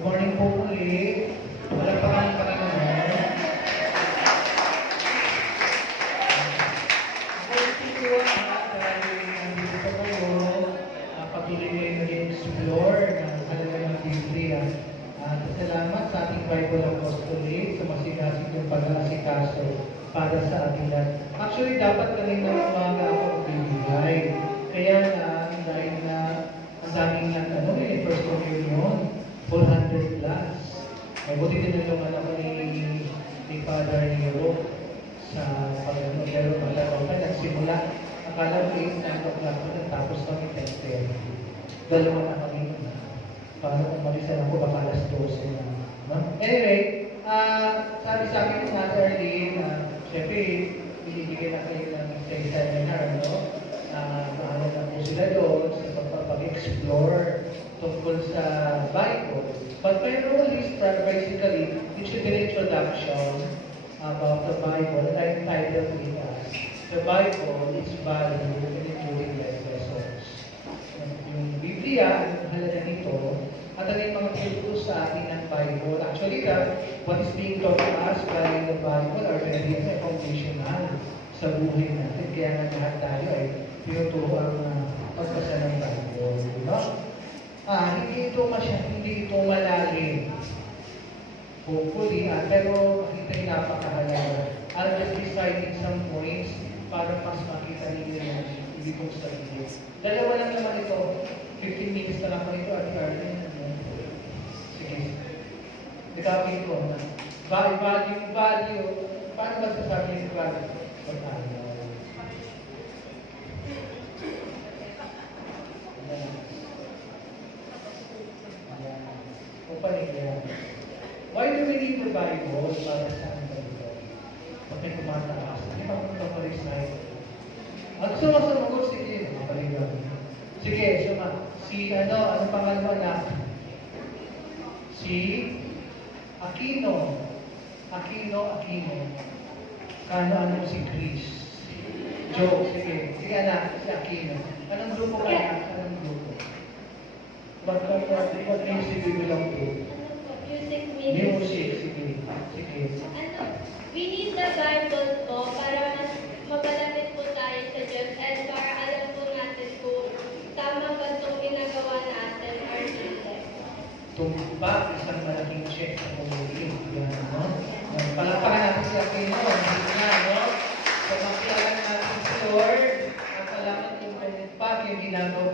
Good morning po ulit. Palagpakan pa rin naman. Thank you dahil nandito pa kayo. Patuloy kayo nag-explore ng halaga ng Biblia. Salamat sa ating Bible Apostolate sa masigasig yung pag-aasikaso para sa ating lahat. Actually, dapat kanina umaga ako magbibigay. Kaya dahil na ang daming first communion, 400 plus. Ay, buti tinulungan ako ni Father Nero sa pag-ano. Pero malaro ka, nagsimula. Akala ko 8 o'clock na tapos kami 10:30. Dalawa na kami na. Para umalisan ako, baka alas 12 na. No? Anyway, sabi sa akin ng Mother Arlene, syempre, binibigyan na kayo ng seminar, no? Maano na po sila doon sa pag-explore tungkol sa Bible. But my role is basically teaching an introduction about the Bible, and I entitled it as The Bible is Value and Enduring Life Lessons. Yung Biblia, ang halaga nito, at ano yung mga tinuturo sa atin ng Bible. Actually, what is being taught to us by the Bible are very foundational sa buhay natin. Kaya nga lahat tayo ay tinuturo ang pagbasa ng Bible. No? Hindi ito malalim. Hopefully, pero makita yung napakahalaga. I'll just be citing some points para mas makita ninyo yung ibig kong sarili. Dalawa lang naman ito. 15 minutes na lang ako ito at sige. Nagkapin ko na. Value. Paano ba sasabihin yung value? Why do we need the Bible? Para saan ba ito? Pag may kumataas, hindi pa kung paparisay. Ang sumasagot, sige, mapaligaw. Sige, ano pangalawa na? Si Aquino. Ano si Chris? Joe, sige. Sige anak, si Aquino. Anong grupo ka na? Anong grupo? What music you belong to? Music, sige. We need the Bible po para mas mapalapit po tayo sa Diyos and para alam po natin kung tama ba itong ginagawa natin or hindi. Tumba, isang malaking check sa pumuli. Yan, no? Palakpakan natin si Aquino. No? So, makilala natin si Lord at alaman yung pa yung ginagawa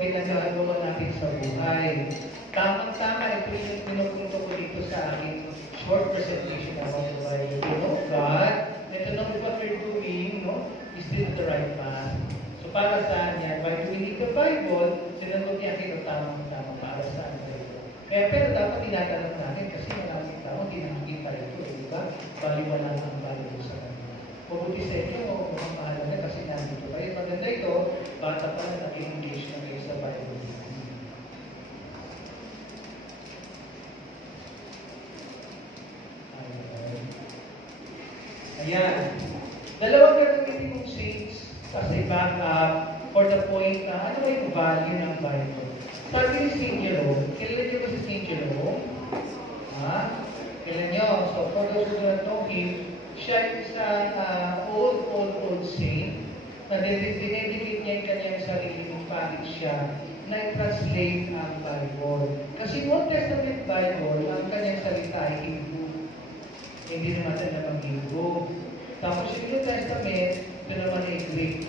natin sa buhay. Tamang-tama, ito yung pinupunto ko dito sa aking short presentation about the Bible. You know, God, and to know what we're doing, no, is still the right path. So, para saan yan? Why do we need the Bible? Sinagot niya kito tamang-tama para saan ito. Pero dapat tinatanong natin kasi maraming tao hindi nakikita ito, di ba? Baliwala ang Bible sa kanila. Mabuti sa inyo, mukhang mahalaga kasi nandito kayo. Maganda ito, bata pa na nag-engage na kayo sa Bible. Ayan. Dalawang gagamitin mong saints as a backup for the point na ano yung value ng Bible. Sabi ni St. Jerome, kailan niyo ba si St. Jerome? Kailan niyo? So, for those who don't know him, siya is an old saint na dinedicate niya yung kanyang sarili ng palit siya na i-translate ang Bible. Kasi Old Testament Bible, ang kanyang salita ay Hebrew. Hindi naman na ng Hebrew. Tapos yung New Testament, ito naman ay Greek.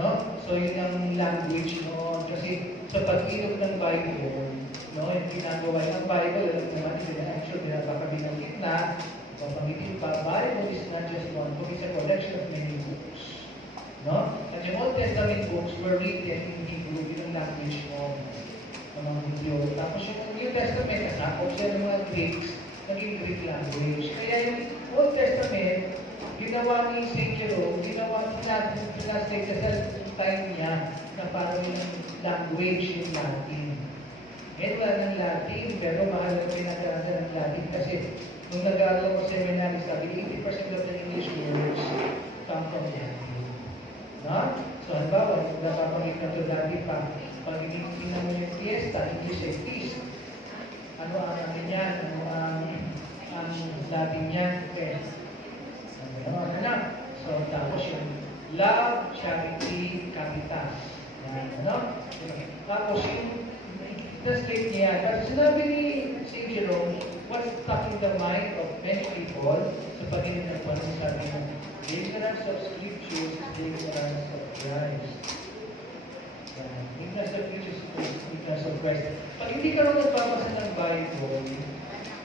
No? So yun ang language noon. Kasi sa pag-ilog ng Bible, no, yung ginagawa ng Bible, alam naman, actually, napakabinanggit na, papangitin pa, Bible is not just one book, it's a collection of many books. No? And the Old Testament books were written in Hebrew, yun ang language noon. Ng mga Hebrew. Tapos yung New Testament, nasakop siya ng mga Greeks, naging Greek language. Kaya yung Old Testament, ginawa ni St. Jerome, ginawa niya, pinastate sa time niya na parang yung language yung Latin. Ngayon wala ng Latin, pero mahal na pinag-aaral ng Latin kasi nung nag-aaral ko seminary, sabi 80% of the English words come from Latin. No? So, halimbawa, napapangit na ito dati pa, pag tingnan mo yung fiesta, English ay feast. ano ang ano niyan, ang Latin niyan, okay. Ano lang. So, tapos yung love, charity, caritas. Yan, ano? Tapos yung translate niya, kasi sinabi ni St. Jerome, what's stuck in the mind of many people sa pagiging ng panong sabi ng ignorance of scriptures is the ignorance of Christ. Ignorance of scriptures is ignorance of Christ. Pag hindi ka rin nagbabasa ng Bible,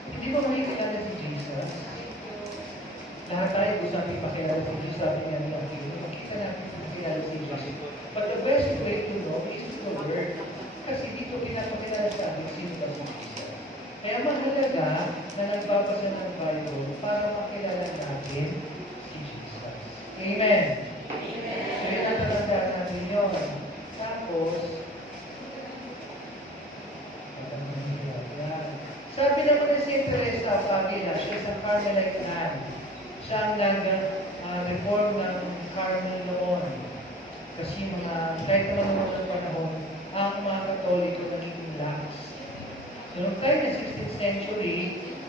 hindi mo makikilala si Jesus. Lahat tayo gusto natin pakilala si Jesus, sabi nga nila, makikita natin pakilala si Jesus. But the best way to know is the Word. Kasi dito pinapakilala sa atin sino ba si Jesus. Kaya mahalaga na nagbabasa ng Bible para makilala natin si Jesus. Amen? Kaya natatandaan natin yun. Tapos, sabi naman ni St. Teresa of Avila, siya isang Carmelite nun. Siya ang reform ng Carmel noon. Kasi kahit naman noon ng panahon, ang mga Katoliko naging lax. So, noong time na 16th century,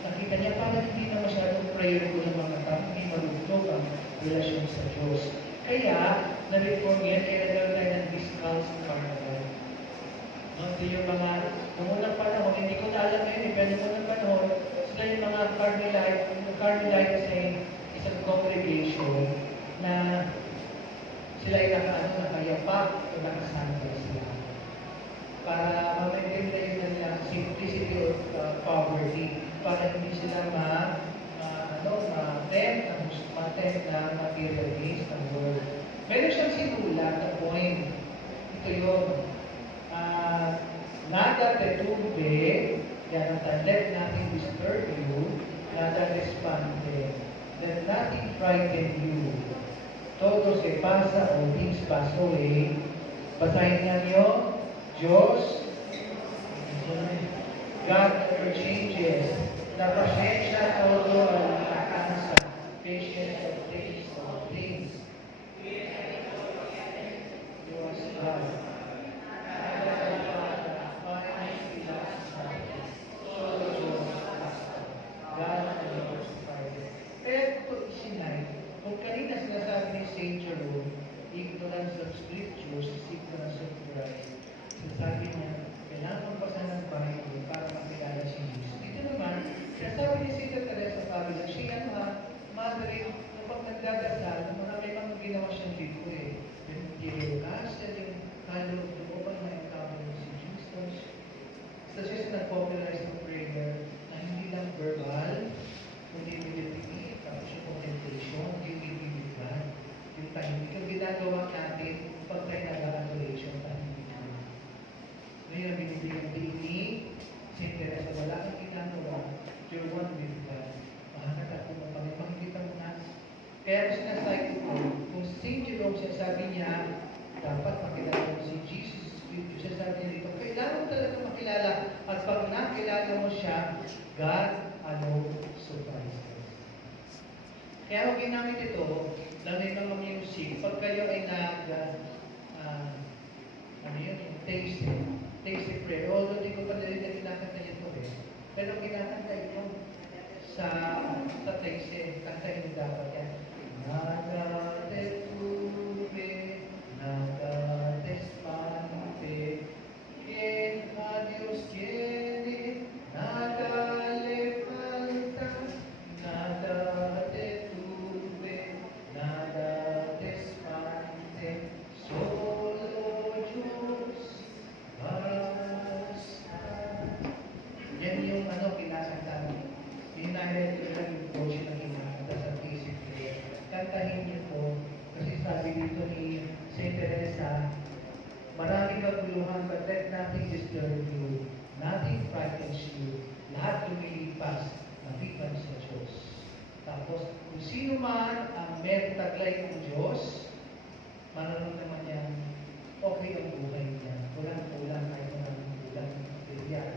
nakita niya parang hindi na masyadong prayerful ng mga tao, hindi marunong ang relasyon sa Diyos. Kaya, na-reform yan, kaya nagkaroon tayo ng discounts ng Carnival. No, ito yung mga, noong unang panahon, hindi ko na alam ngayon, pero noong unang panahon, sila yung mga Carmelites ay isang congregation na sila ay nakayapak o nakasanta sila. Para ma-maintain na yun ng simplicity of poverty. Para hindi sila ma-tempt na materialist ng world. Meron siyang sinulat na point. Ito yun. Nada te turbe, yan ang let nothing disturb you, nada respante, let nothing frighten you. Todo se pasa, all things pass away. Basahin niya niyo, Diyos, God never changes. The pasensya todo ang nakakansa. Patience of things, all things. Diyos God. Kung kanina sinasabi ni St. Jerome, ignorance of scriptures is ignorance of Christ. Sinasabi niya, kailangan magbasa ng Bible para makilala si Jesus. Dito naman, sinasabi ni St. Teresa of Avila, siya madre, kapag nagdadasal, may mga ginawa siyang dito eh. Yung castle, yung halo, yung open na encounter si Jesus. So siya nag-popularize ng prayer na hindi lang verbal, kundi with tapos yung contemplation, yung bibigyan, yung tahimik. Yung ginagawa natin pag tayo nag-adoration, tahimik na. Ngayon, binibigyan dinig, St. Teresa, wala kang ginagawa, you're one with God. Mahanap ako mo pag ipakikita mo na. Kaya sinasabi ko, kung St. Jerome sabi niya, dapat makilala mo si Jesus. Siya sabi niya dito, kailangan mo talaga makilala. At pag nakilala mo siya, God alone suffices. Kaya ako ginamit ito, lalo yung mga music, pag kayo ay tasting prayer, although di ko pa narinig kinakanta ito eh. Pero kinakanta ito sa tasting, kantahin mo dapat yan. Nada te tuve, nada te espante, quien a Dios quiere, nada le falta, nada te tuve, nada te espante, solo Dios basta. Yan yung kinakanta. Hinahirap ko lang yung portion na kinakanta sa basic prayer. Kantahin niyo po, kasi sabi dito ni St. Teresa, marami kaguluhan, but let nothing disturb you, nothing frightens you, lahat lumilipas, maliban sa Diyos. Tapos, kung sino man ang may taglay ng Diyos, mararamdaman niya, okay ang buhay niya. Walang kahit walang kulang material.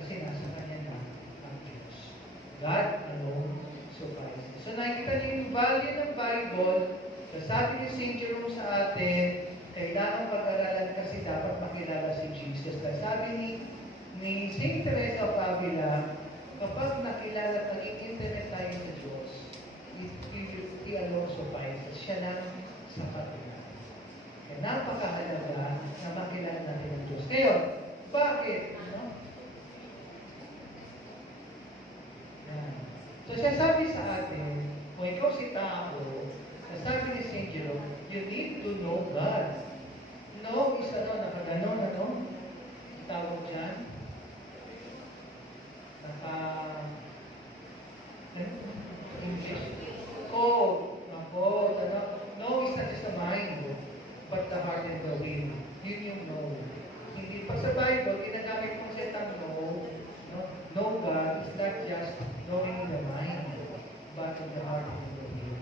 Kasi nasa kanya na ang Diyos. God alone suffices. So nakikita niyo yung value ng Bible, sabi ni St. Jerome sa atin, kailangan pag-aralan kasi dapat makilala si Jesus. Sabi ni ni Saint Teresa of Avila, kapag nakilala at naging intimate tayo sa Diyos, he alone suffices. Siya lang sapat na. Kaya napakahalaga na makilala natin ang Diyos. Ngayon, bakit? No? Yan. So siya sabi sa atin, kung ikaw si tao, sabi ni St. Jerome, you need to know God. Know is nakaganon, tawag dyan? Know is not just the mind, but the heart and the will. Yun yung know. Hindi pa sa Bible, ginagamit mo siya ng know. No? Know God is not just knowing the mind, but in the heart and the will.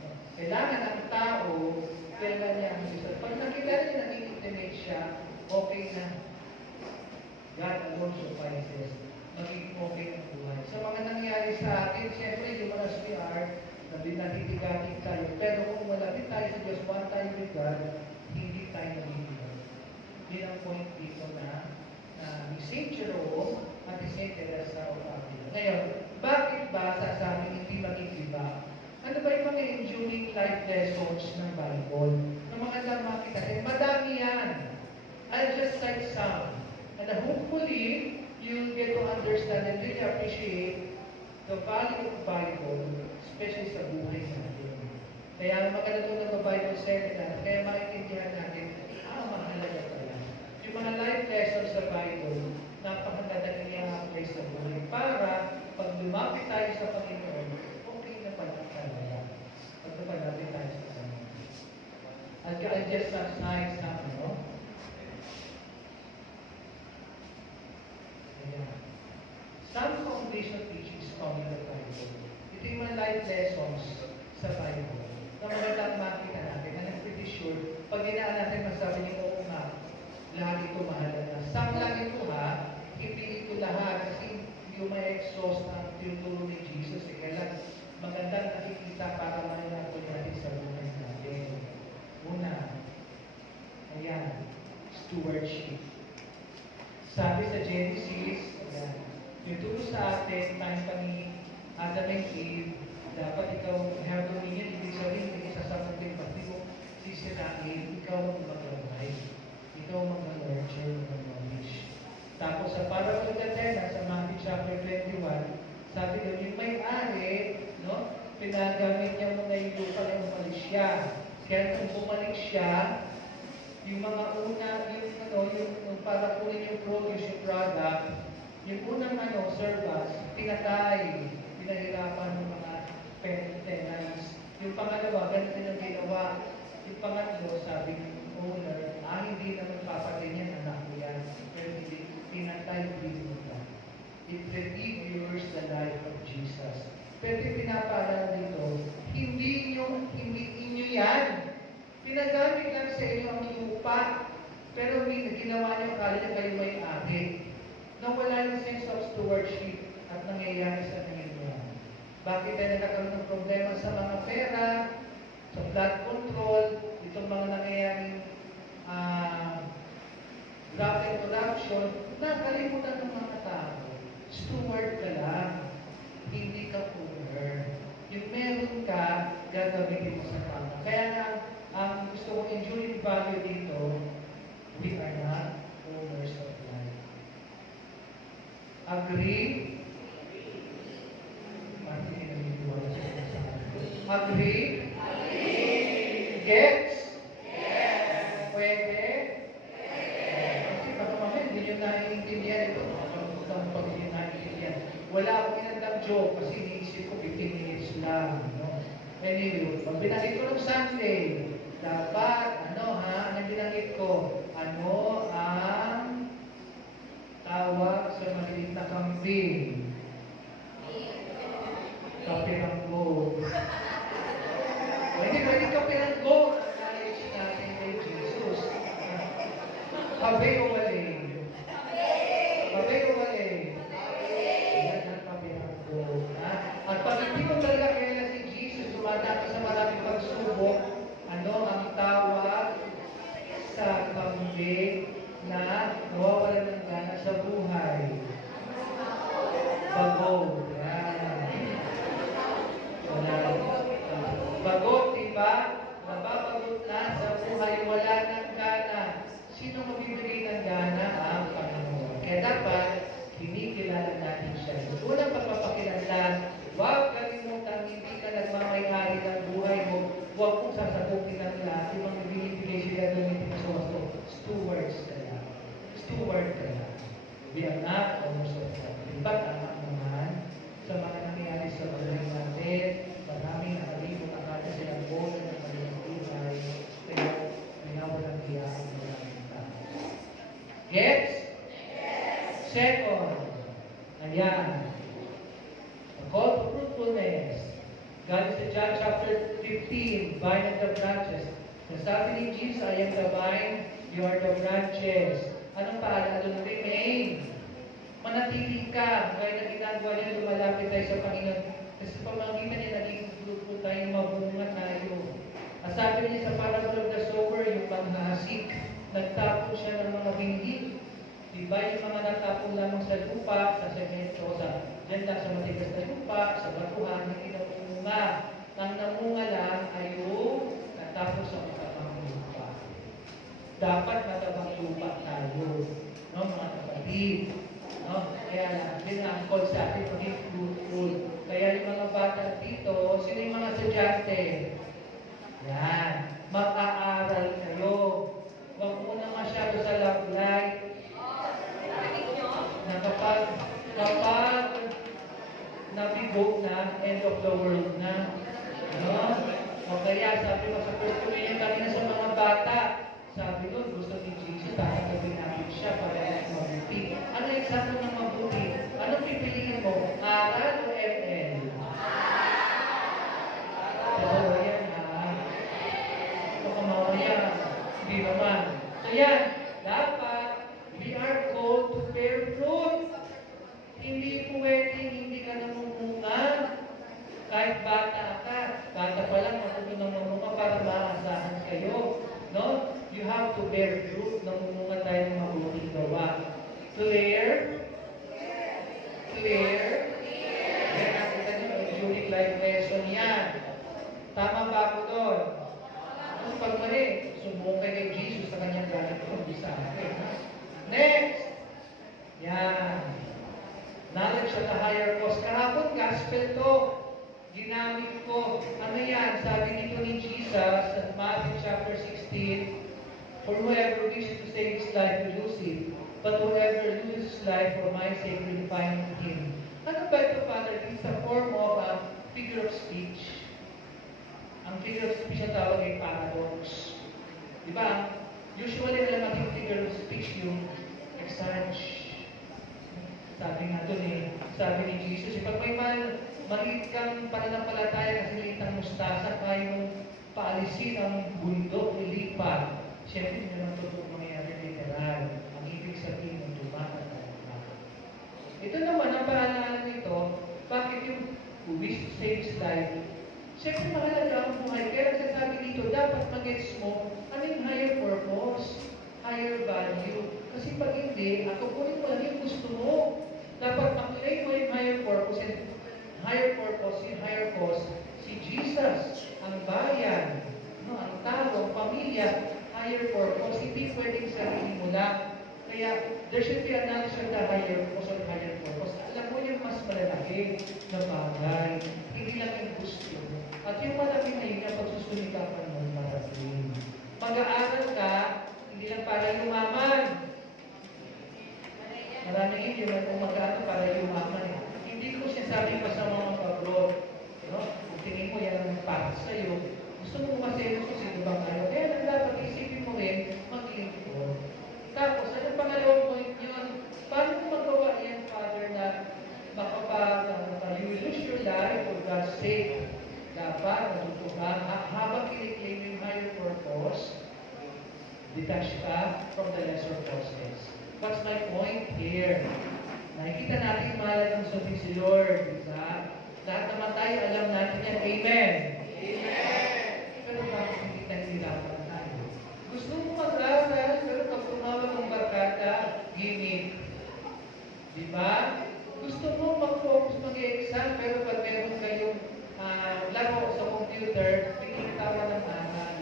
No? Kailangan ang tao, kailangan niya ang Jesus. Pag nakilala niya, naging intimate siya, okay na. God alone suffices. Maging okay ang buhay. Sa mga nangyari sa atin, siyempre, human as we are, natitigating tayo. Pero kung malapit tayo sa Diyos, one time with God, hindi tayo naliligaw. Yun ang point dito na ni St. Jerome at ni St. Teresa of Avila. Ngayon, bakit ba sasabing hindi maging iba? Ano ba yung mga enduring life lessons ng Bible? Ng mga tama kita. Madami yan. I'll just cite some. And hopefully, you'll get to understand and really appreciate the value of Bible, especially sa buhay natin. Kaya maganda ito ng Bible seminar, kaya maintindihan natin, mahalaga pala. Yung mga life lessons sa Bible, napakaganda i-apply sa buhay para pag lumapit tayo sa Panginoon, okay na pala talaga. Pag lumapit tayo sa Panginoon. I'll just nice na, some foundation teachings found in the Bible. Ito yung mga life lessons sa Bible na magandang makita natin. And I'm pretty sure, pag dinaan natin, masabi niyo, oo nga, lahat ito mahalaga. Some lang ito ha, hindi ito lahat kasi hindi may exhaust ang tinuturo ni Jesus. Kaya magandang nakikita para mananapo natin sa buhay natin. Una, ayan, stewardship. Sabi sa Genesis, ayan, yung turo sa atin, tayo pa ni Adam and Eve, dapat ikaw have dominion, ibig sabihin, hindi sasabot din, pati mo sisirain, ikaw mag-provide, ikaw mag-nurture, mag-nourish. Tapos sa parable of Athena, sa Matthew chapter 21, sabi doon, yung may-ari, no, pinagamit niya muna yung lupa na umalis siya. Kaya kung bumalik siya, yung mga una, yung para kunin yung produce, yung product, yung unang servants, pinatay, pinahirapan ng mga tenants. Yung pangalawa, ganito yung ginawa. Yung pangatlo, sabi ng owner, hindi naman papatay niya, anak ko yan. Pero hindi, pinatay din nila. It prefigures the life of Jesus. Pero pinapaalala dito, hindi inyo yan. Pinagamit lang sa inyo ang lupa. Pero ginawa niyo, kala niya kayo may-ari. Nawala yung sense of stewardship at nangyayari sa nangyayari. Bakit tayo nagkakaroon ng problema sa mga pera, sa flood control, itong mga nangyayaring graft and corruption, nakalimutan ng mga tao. Steward ka lang, hindi ka owner. Yung meron ka, gagamitin mo sa tama. Kaya nga, ang gusto kong enduring value dito, we are not owners of life. Agree? Agree? Gets? Pwede? Kasi baka mamaya, hindi nyo naiintindihan ito. Pag hindi naiintindihan. Wala akong inandang joke kasi iniisip ko 15 minutes lang. No? Anyway, pag binanggit ko ng Sunday, dapat, anong binanggit ko? Ano ang tawag sa maliit na kambing? Kapiranggo. Hindi pwede kapiranggo. Knowledge natin kay Jesus. Kabe o mali? Kabe o mali? Yan ang kapiranggo. At pag hindi mo talaga kaya si Jesus, dumadaan sa maraming pagsubok, ano ang tawag sa kambing na nawawala ng gana sa buhay? Gets? Second, ayan. A call to fruitfulness. God is the John chapter 15, vine of the branches. Nasabi ni Jesus, I am the vine, you are the branches. Anong paalala doon? Remain. Manatili ka. Kaya na ginagawa niya, lumalapit tayo sa Panginoon. Kasi pamagitan niya, naging fruitful tayo, mabunga tayo. At sabi niya sa parable of the sower, yung panghasik, nagtapon siya ng mga binhi. Diba yung mga natapon lamang sa lupa, sa semento, dyan lang sa matigas na lupa, sa batuhan, hindi namunga. Ang namunga lang ay yung natapon sa matabang lupa. Dapat matabang lupa tayo, no, mga kapatid. No? Kaya lang, din ang call sa atin maging fruitful. Kaya yung mga bata dito, sino yung mga estudyante? Yan. Mag-aaral kayo. Huwag muna masyado sa love life. Na kapag nabigo na, end of the world na. No? O kaya, sabi ko sa first communion kanina sa mga bata, sabi ko, gusto ni Jesus, tatanggapin namin siya para mabuti. Ano yung example ng mabuti? Anong pipiliin mo? Aral o ML? Oo, yan ha. Baka mamaya, hindi naman. So yan, dapat, we are called to bear fruit. Hindi pwedeng hindi ka namumunga. Kahit bata ka, bata pa lang, matuto ng mamunga para maasahan kayo. No? You have to bear fruit. Namumunga tayo ng mabuting gawa. Clear? Clear? Yan, nakita niyo, unique life lesson yan. Tama ba ako doon? Kung pag mali, sumbong kay Jesus sa kanyang galit ko, hindi sa akin. Next! Yan. Knowledge at a higher cause. Kahapon, gospel to. Ginamit ko. Ano yan? Sabi nito ni Jesus sa Matthew chapter 16, for whoever wishes to save his life will lose it, but whoever loses his life for my sake will find him. Ano ba ito, Father? It's a form of a figure of speech. Ang figure of speech na tawag ay paradox. Diba? Usually, alam natin figure of speech yung exage. Sabi nga doon sabi ni Jesus, pag may maliit kang pananampalataya kasi maliit ang mustasa, kayong paalisin ang bundok, ilipat. Siyempre, hindi naman totoong mangyayari literal. Ang ibig sabihin ng dumagat at dumagat. Ito naman, ang paalala nito, bakit yung who wish to save his life? Siyempre, mahalaga ang buhay. Kaya nagsasabi dito, dapat mag-gets mo, ano yung higher purpose, higher value. Kasi pag hindi, ako kunin mo lang yung gusto mo. Dapat makilay mo yung higher purpose and yung higher cause, si Jesus, ang bayan, no, ang tao, ang pamilya, higher purpose, hindi pwedeng sarili mo lang. Kaya, there should be a knowledge of the higher cause or higher purpose. Alam mo yung mas malalaki na bagay, hindi lang yung gusto. At yung malaki na yun, ang pagsusumikapan mo marating. Mag-aaral ka, hindi lang para yumaman. Maraming hindi man mag-aaral para yumaman. Hindi ko sinasabi pa sa mga abroad. No? Kung tingin mo yan ang para sa'yo, gusto mo maselos kung sino bang ayaw. Kaya lang dapat isipin mo rin, mag-lingkod. Tapos, ano pangalawang point yun? Paano mo magawa yan, Father, na you will lose your life for God's sake? Dapat, natutuhan, habang kiniklaim yung higher purpose, detach ka from the lesser causes. What's my point here? Nakikita natin mahalagang sundin si Lord, diba? Lahat naman tayo, alam natin yan. Amen? Amen! Pero bakit hindi ka nilalaman tayo? Gusto mo mag-aral, pero pag tumawag ng barkada, gimmick. Diba? Gusto mo mag-focus mag-exam, pero pag meron kayong laro sa computer, pinitawa ng aral.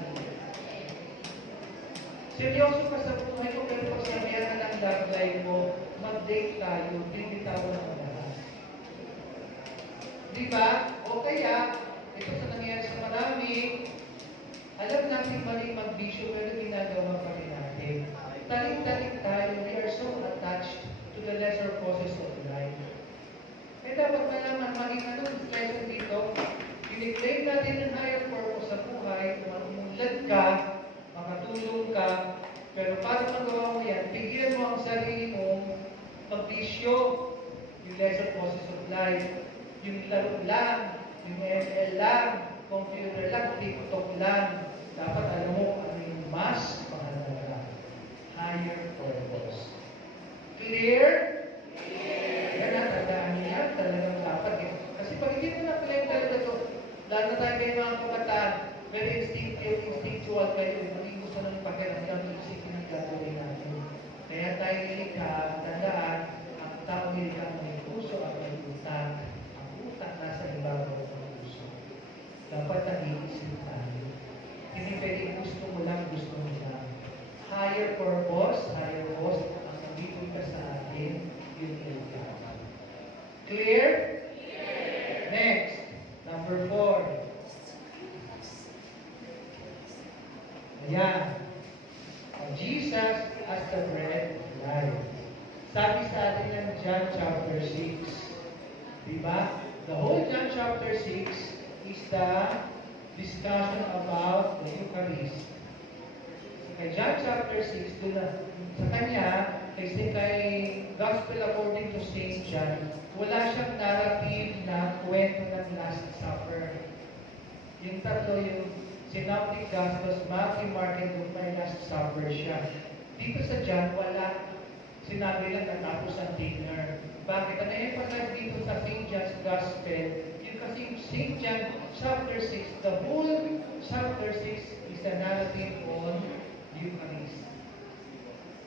Seryoso ka sa buhay mo, pero pag sabihan ka ng lagay mo, mag-date tayo, pinitawa ng aral. Diba? O kaya, ito sa nangyayari sa marami, alam natin mali mag-bisyo, pero ginagawa pa rin natin. Talik-talik tayo, we are so attached to the lesser causes of life. Kaya dapat malaman, maging lesson dito, i-claim natin ang higher purpose sa buhay, kung umunlad ka, makatulong ka, pero para magawa mo yan, bigyan mo ang sarili mo pag-bisyo, yung lesser causes of life, yung laro lang, yung ML lang, computer lang, TikTok lang. Dapat alam mo ano yung mas mahalaga. Higher purpose. Clear? Yan na, tandaan niyo yan. Talagang dapat. Kasi pag hindi mo na-apply talaga ito, lalo na tayo kayo mga kabataan, very instinctual kayo. Hindi gusto nang pakiramdam yung isipin ng gagawin natin. Kaya tayo nilikha, tandaan, ang tao nilikha may puso at may utak. Ang utak nasa ibabaw ng puso. Dapat nag-iisip tayo. Hindi pwede gusto mo lang, gusto mo lang. Higher purpose, higher cause, ang nandito ka sa atin, yun yung dapat. Clear? Next, number 4. Ayan. Jesus as the bread of life. Sabi sa atin ng John chapter 6. Diba? The whole John chapter 6 is the discussion about the Eucharist. Kay John chapter 6, doon na, sa kanya, kay Gospel according to St. John, wala siyang narrative na kwento ng Last Supper. Yung tatlo, yung Synoptic Gospels, Matthew, Mark, and Luke, may Last Supper siya. Dito sa John, wala. Sinabi lang natapos ang dinner. Bakit? Ano yung pagkat dito sa St. John's Gospel? Yung kasi St. John chapter 6, the whole chapter 6 is a narrative on Eucharist.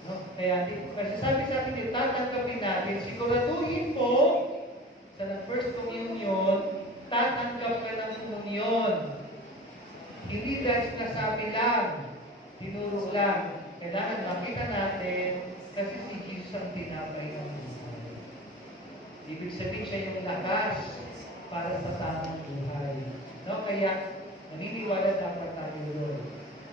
No? Kaya, kasi sabi sa atin dito, tatanggapin natin, siguraduhin po sa first communion, tatanggap ka ng communion. Hindi dahil nasabi lang, tinuro lang. Kailangan makita natin kasi si Jesus ang tinapay ng buhay. Ibig sabihin siya yung lakas para sa tamang buhay. No? Kaya, naniniwala dapat tayo doon.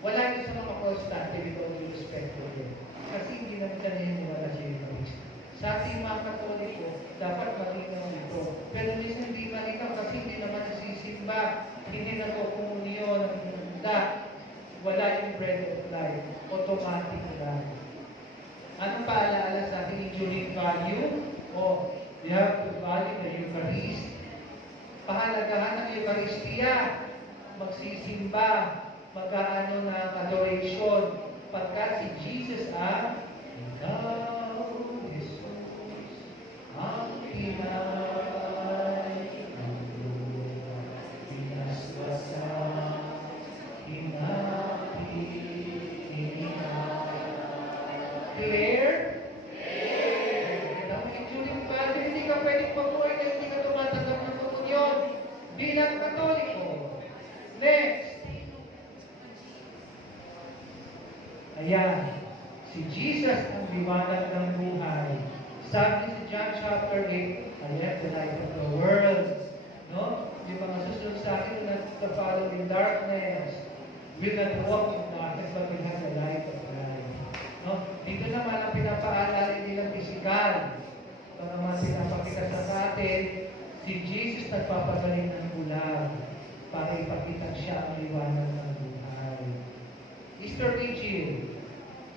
Wala din sa mga protestante with all due respect to them. Kasi hindi naman siya naniniwala sa Eucharist. Sa ating mga Katoliko, dapat malinaw ito. Pero minsan hindi malinaw kasi hindi naman nasisimba. Hindi na ito komunyon ng handa. Wala yung bread of life. Automatic lang. Anong paalaala sa ating enduring value? O, we have to value the Eucharist. Pahalagahan ng Eucharistia. Magsisimba. Magkaano ng adoration. Pagka si Jesus ang Ikaw, Jesus, ang pinay ng lupa, pinaswasan, hinati, Clear? Kita mo yung Father, hindi ka pwedeng pabuhay na hindi ka tumatanggap ng komunyon bilang Katoliko. Next. Ayan, si Jesus ang liwanag ng buhay. Sabi sa John chapter 8, I am the light of the world. No? Yung mga susunod sa akin na follow in darkness, will not walk in darkness, but will have the light of life. No? Dito naman ang pinapaalala nilang pisikal. Ito naman pinapakita sa atin, si Jesus nagpapagaling ng ulan para ipakita siya ang liwanag ng buhay. Easter Vigil,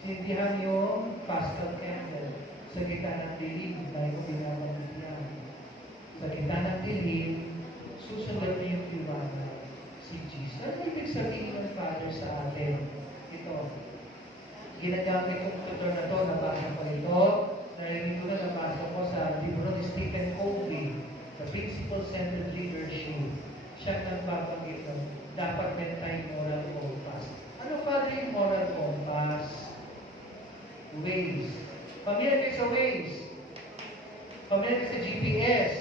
sindihan yung pastel candle sa gitna ng dilim, dahil ko binabanit yan. Sa gitna ng dilim, susunod niyo yung liwanag. Si Jesus. Ano ibig sabihin ng Father sa atin? Ito, ginagamit kong tutor na to, nabasa ko ito, narinig ko na nabasa ko sa libro ni Stephen Covey, The Principle-Centered Leadership. Siya nagbabanggit ng dapat may tayong moral compass. Ano Father yung moral compass? Waze. Pamilyar kayo sa Waze. Pamilyar kayo sa GPS.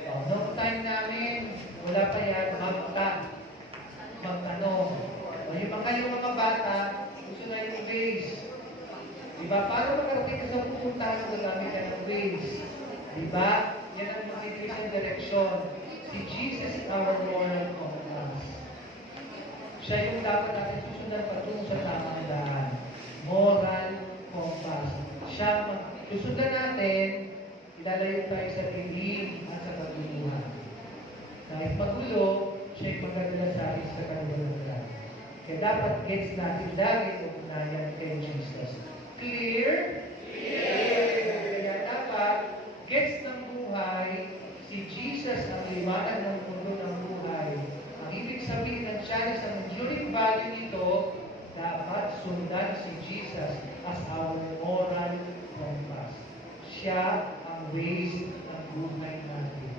Noong time namin, wala pa yan, magtanong. Yung mga bata, gusto na yung Waze. Diba? Para makarating ka sa pupuntahan ko namin yan ng Waze. Diba? Yan ang mag-increase ng direksyon. Si Jesus is our moral compass. Siya yung dapat natin susundan patungo sa tamang daan. Moral compass. Siya, susundan natin, ilalayo tayo sa dilim at sa kaguluhan. Kahit magulo, siya yung magdadala sa atin sa kaguluhan. Kaya dapat gets natin lagi yung ugnayan kay Jesus. Clear? Kaya dapat gets ng buhay, si Jesus ang liwanag ng mundo ng buhay. Ang ibig sabihin ng challenge, ang enduring value nito, dapat sundan si Jesus as our moral compass. Siya ang ways ng buhay natin.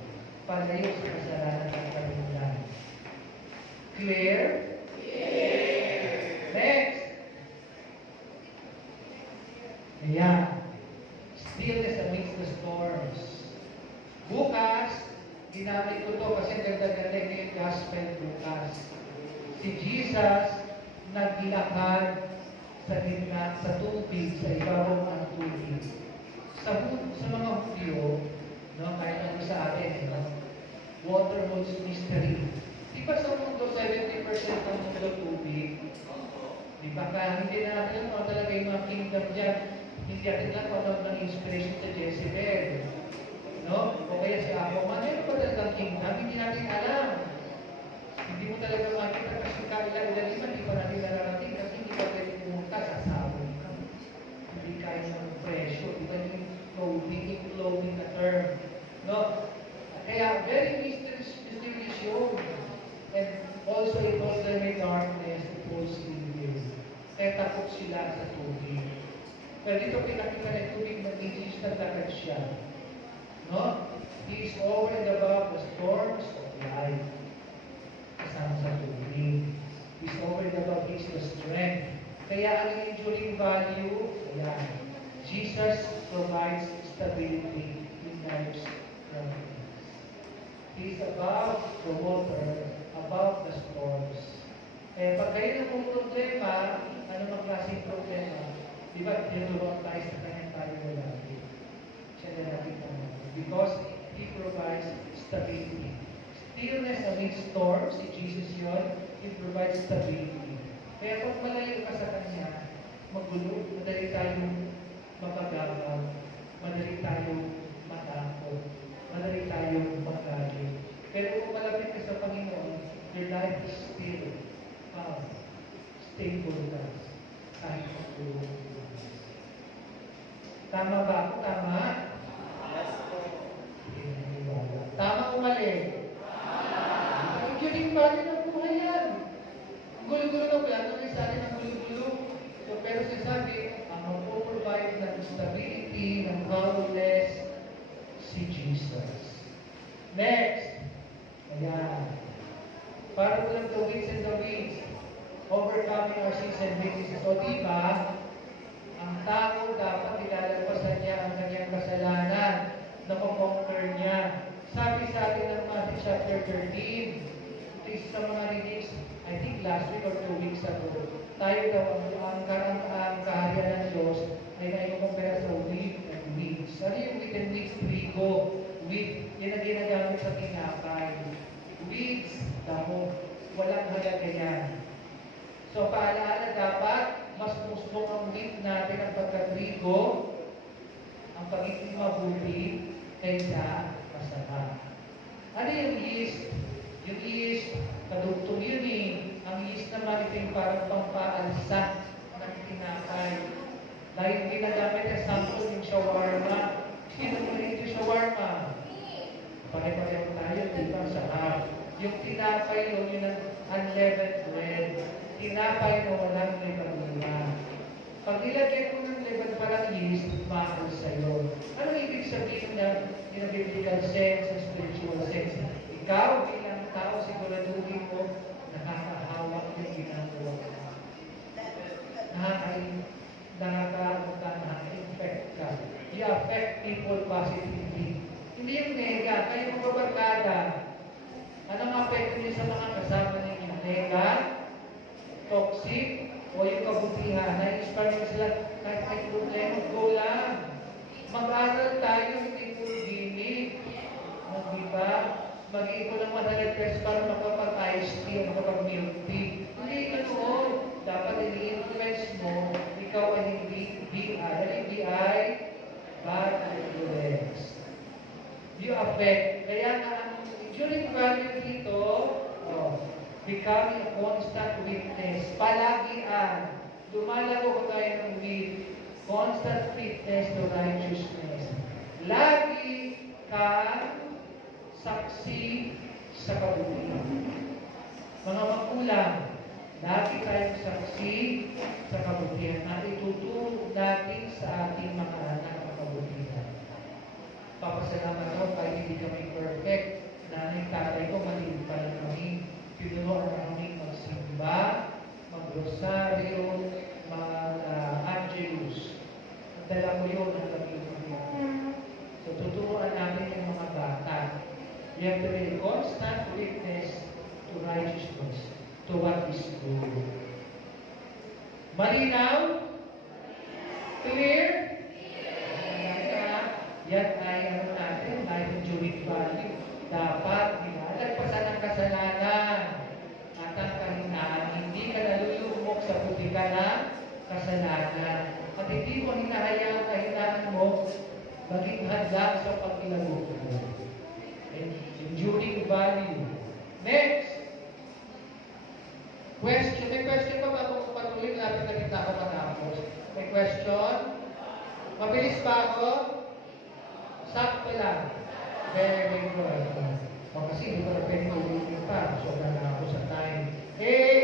Palayo sa kasalanan ng kabilang. Clear? Next. Ayan. Stillness amidst the storms. Bukas, ginamit ko to kasi ganda-ganda yung gospel bukas. Si Jesus naglakad sa gitna, sa tubig, sa ibabaw ng tubig. Sa mga Hudyo, no, kahit ano sa atin, no, water holds mystery. Di ba sa mundo, 70% ng mundo tubig? Di ba? Kaya hindi na natin ano talaga yung mga kingdom dyan. Hindi natin lang kung ano ng inspiration sa Jezebel. No? O kaya si Aquaman, ano ba talagang kingdom? Hindi natin alam. Hindi mo talaga makita kasi kailan-ilan, hindi pa natin nararating kasi hindi pa pwede pumunta sa sabon ka. Hindi kaya ng presyo. Di ba yung flowing na term? No? Kaya very mysterious yun. And also it was very darkness, it was evil. Kaya takot sila sa tubig. Pero dito pinakita ng tubig na Jesus na takot siya. No? He is over and above the storms of life. Kasama sa tubig. He is over and above, He is the strength. Kaya ang enduring value, ayan, Jesus provides stability in life's problems. He is above the water, above the storms. Eh, pag kayo na kung problema, ano mang klaseng problema, di ba, tinulong tayo sa kanya tayo lagi. Siya na natin because He provides stability. Stillness amidst storms, si Jesus yun, He provides stability. Kaya pag malayo ka sa Kanya, magulo, madali tayong makagagaw, madali tayong matakot, madali tayong magaling. Pero kung malapit ka sa Panginoon, your life is still stable ka kahit magulo. Tama ba ako? Tama? Yes po. Tama o mali? Ang enduring value ng buhay yan. Ang gulo-gulo na ba? Ano yung sabi ng gulo-gulo? So, pero sinasabi, ang mag-provide ng stability, ng calmness, si Jesus. Next. Ayan. Para walang the weeds and the weeds, overcoming our sins and weaknesses. O diba, ang tao dapat ilalagpasan niya ang kanyang kasalanan na conquer niya. Sabi sa atin ng Matthew chapter 13, is sa mga readings, I think last week or 2 weeks ago, tayo daw ang kaharian ng Diyos ay naikukumpara sa wheat and weeds. Ano yung wheat and weeds? Trigo. Wheat, yan ang ginagamit sa tinapay. Weeds, damo. Walang halaga yan. So, paalaala dapat, mas gusto ang wheat natin ang pagkatrigo, ang pagiging mabuti, kaysa masama. Ano yung yeast? Yung yeast, kadugtong yun eh. Ang yeast naman ito yung parang pampaalsa ng tinapay. Dahil ginagamit ang sample yung shawarma. Sino mo na ito shawarma? Pare-pareho tayo, di ba? Sa half. Yung tinapay yun, yun ang unleavened bread. Tinapay na walang levadura. Pag nilagay mo ng leaven parang yeast, mahal sa'yo. Anong ibig sabihin na in a biblical sense, in spiritual sense? Ikaw bilang tao, siguraduhin mo, nakakahawak yung ginagawa ka. Nakaka-infect ka. You affect people positively. Hindi yung nega, kayo mga barkada. Anong apekto niyo sa mga kasama ninyo? Nega, toxic, o yung kabutihan. Na-inspire nyo sila kahit may problema, go lang. Mag-aral tayo, hindi puro gimmick. Diba? Mag-iiko ng 100 pesos para makapag-iced tea o makapag-milk tea. Hindi ganoon. Dapat i-influence mo, ikaw ay hindi BI. Ano BI? Bad influence. You affect. Kaya nga, ang enduring value dito, Becoming a constant witness. Palagian. Lumalago ka tayo ng with constant witness to righteousness. Lagi kang saksi sa kabutihan. Mga magulang, lagi tayong saksi sa kabutihan na ituturo natin sa ating mga anak ang kabutihan. Papasalamat ako kahit hindi kami perfect. Nanay, tatay ko, maliit pa lang kami. Pinunuan na kami magsimba, mag-rosaryo, mag-angelus. Ang dala ko yun ang kami. So, tuturuan namin yung mga bata. You have to be a constant witness to righteousness, to what is good. Malinaw? Clear? Yan ay ano natin, life enjoying value. Dapat nilalagpasan ang kasalanan at ang kahinaan. Hindi ka nalulumok sa putika ng kasalanan. At hindi mo hinahayaan ang kahinaan mo maging hadlang sa pagkilago mo. Enduring value. Next. Question. May question pa bago ko patuloy natin na kita ako matapos? May question? Mabilis pa ako? Sakto lang. Very good. O kasi hindi ko na pwede ulitin pa. Sobra na ako sa time. Hey!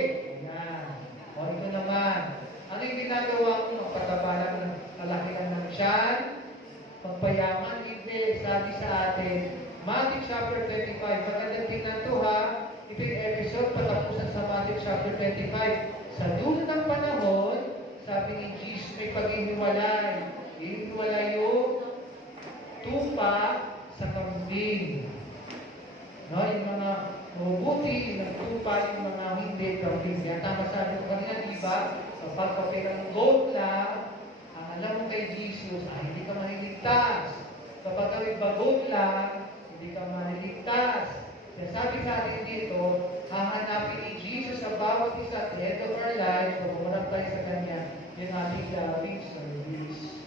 Yan. O ito naman. Ano yung ginagawa mo? Pagkabalang ng kalakihan ng tiyan? Pagpayaman? Hindi. Sabi sa atin, Matthew chapter 25. Magandang tingnan to ha. Ito yung episode patapusan sa Matthew chapter 25. Sa dulo ng panahon, sabi ni Jesus, may paghihiwalay. Hihiwalay yung tupa sa kambing. No, yung mga mabubuti, yung tupa, yung mga hindi kambing. Kaya tama sabi ko kanina, diba? Kapag kapirang gold lang, alam mo kay Jesus, hindi ka maniligtas. Kapag kami bagong lang, hindi ka maniligtas. Kaya sabi sa atin dito, hahanapin ni Jesus sa bawat isa at the end of our lives, kung umunap tayo sa Kanya, yung ating loving service.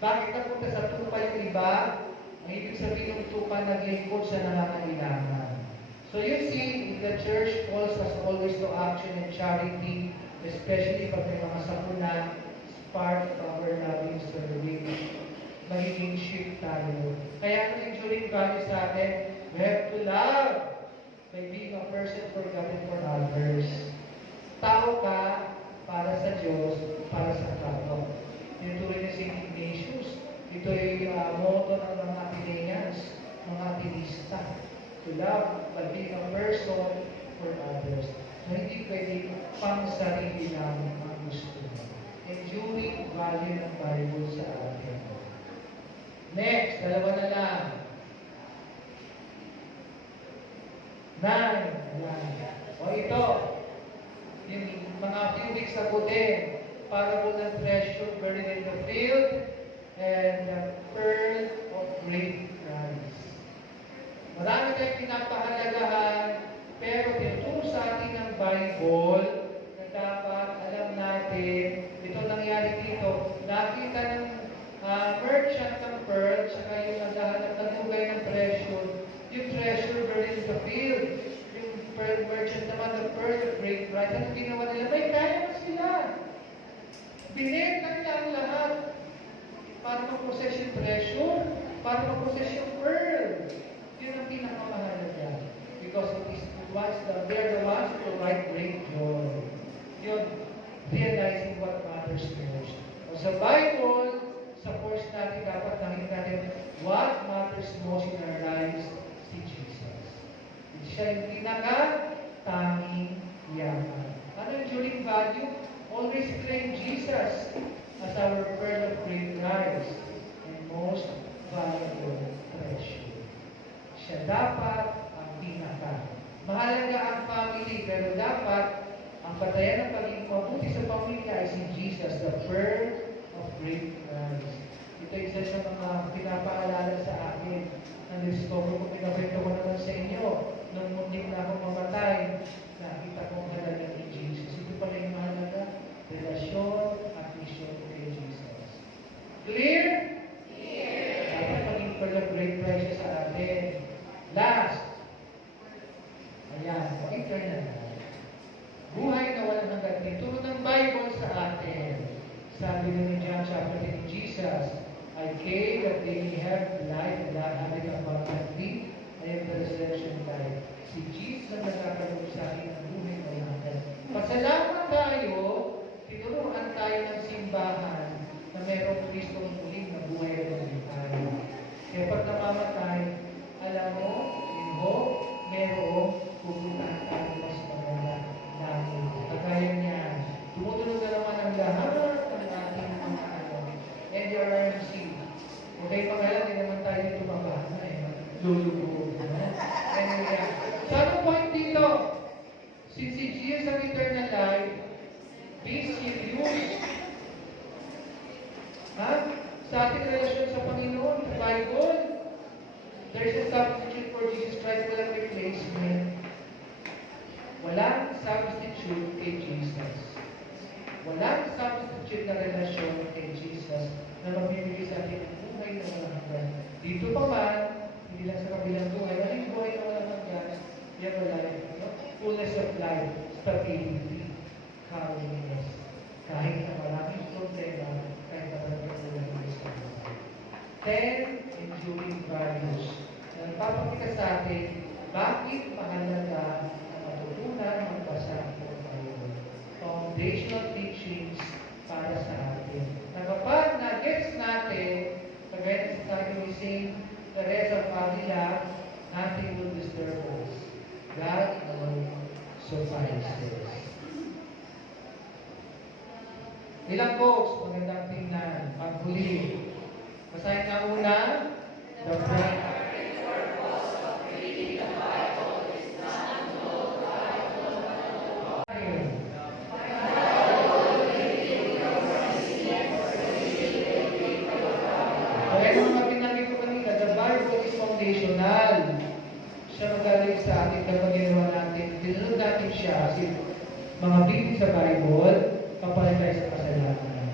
Bakit napunta sa tupa yung iba? Ang ibig sabihin ng tupa naglingkod sa nangangailangan. So you see, the church calls us always to action and charity, especially pag may mga sakuna, part of our loving service. Magiging shift tayo. Kaya ang enduring value sa atin, we have to love by being a person forgotten for others. Tao ka para sa Diyos, para sa tao. Tinutuloy ni St. Ignatius. Ito ay motto ng mga Athenians, mga Atenista. To love by being a person for others. So hindi pwede pang sarili lang ang gusto. Enduring value ng Bible sa atin. Next, dalawa na lang. 9. O ito, yung mga few weeks ago din, parable ng treasure buried in the field and the pearl of great price. Marami tayong pinapahalagahan, pero tinuturo sa atin ng Bible na dapat alam natin, ito nangyari dito, nakita ng merchant ng pearl, saka yung naghahanap ng ugay ng treasure, yung treasure buried in the field, yung pearl merchant naman, the pearl of great price. Ano ginawa nila? May kaya na sila. Binenta nila ang lahat para mag-process yung treasure, para mag-process yung pearl. Yun ang pinakamahalaga. Because they're the ones who provide great joy. Yun, realizing what matters most. O sa Bible, sa course natin, dapat nakita natin what matters most in our lives, si Jesus. Siya yung pinaka-tanging yaman. Ano yung enduring value? Always claim Jesus as our pearl of great price and most valuable treasure. Siya dapat ang pinaka. Mahalaga ang family, pero dapat ang batayan ng pagiging mabuti sa pamilya ay si Jesus, the pearl of great price. Ito isa sa mga pinapaalala sa akin. Na-discover ko, pinapento ko naman sa inyo. Nung mundik na akong mamatay, nakita ko ang halaga ni Jesus. Ito pala yung mahalaga, relasyon at misyon John chapter 10, Jesus, I came that they may have life and have it abundantly. I am the resurrection life. Si Jesus ang nagkakaroon sa akin ng buhay na lahat. Pasalamat tayo, tinuruan tayo ng simbahan na mayroong Kristong muling na buhay na lumipay. Kaya pag namamatay, alam mo, in hope, mayroong pupuntahan tayo mas maganda namin. Kagaya niyan, tumutunog na naman ang lahat ng ating mga NDRMC. Okay, pangalan, hindi naman tayo tumaba na lulubo. Anyway, so anong point dito? Since si Jesus ang eternal life, be serious. Sa ating relasyon sa Panginoon, sa Bible, there's a substitute for Jesus Christ, walang replacement. Walang substitute kay Jesus. Walang substitute na relasyon kay Jesus na magbibigay sa ating buhay na walang hanggan. Dito pa man, hindi lang sa kabilang buhay, maling buhay na walang hanggan, yan wala yun. Fullness of life, stability, calmness. Kahit na maraming problema, kahit na maraming problema sa buhay. 10 enduring values na nagpapakita sa atin bakit mahalaga na matutunan magbasa ng Bible. Foundational teachings para sa atin. Na kapag na-gets natin, kagaya sa sabi ni Saint Teresa of Avila, nothing will disturb us. God alone suffices. Ilang quotes, magandang tingnan. Paghuli. Basahin na una, the bright foundational. Siya magaling sa ating kapag ginawa natin. Tinunod natin siya kasi mga bigti sa Bible, kapalit tayo sa kasalanan.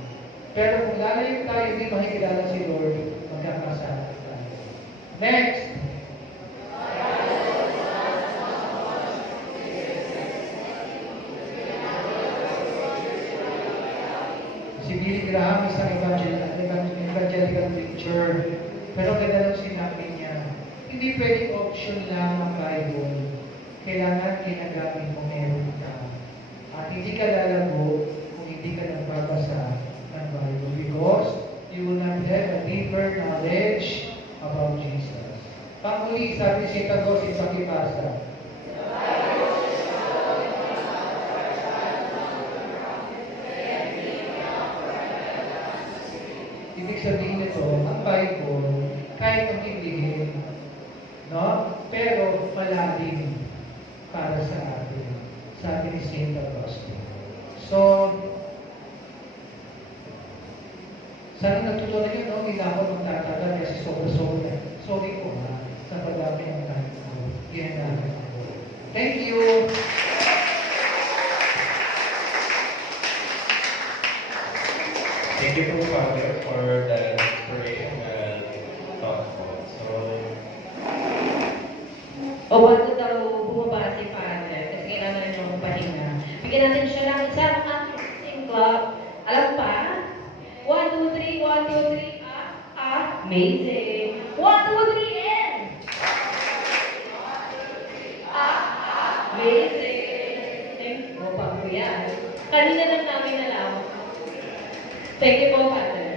Pero kung lalayo tayo, hindi makikilala si Lord, magkakasala tayo. Next! Si Billy Graham, isang evangelical preacher. Pero ganda lang sinabi niya, hindi pwedeng option lang ang Bible. Kailangan ginagamit mo meron ka. At hindi ka lalago kung hindi ka nagbabasa ng Bible. Because you will not have a deeper knowledge about Jesus. Panguli, sabi si Tagosin sa Kibasa, ibig sabihin nito, ang Bible, kahit ang intindihin, no? Pero malalim para sa atin. Sabi ni St. Augustine. So, sana natutunan nyo, no? Hindi ako magtatagal kasi sobra-sobra. Sorry po ha, sa pagdami ng kahit ko. Yan namin ako. Thank you! Thank you po, Father, for the inspirational talk po. So, O bago daw bumaba si Father, kasi kailangan na niyong pahinga. Bigyan natin siya ng isang acting club. Alam pa? 1, 2, 3, 1, 2, 3, amazing! 1, 2, 3, and! Amazing! O, bago yan. Kanina lang namin nalaman. Thank you po, Father.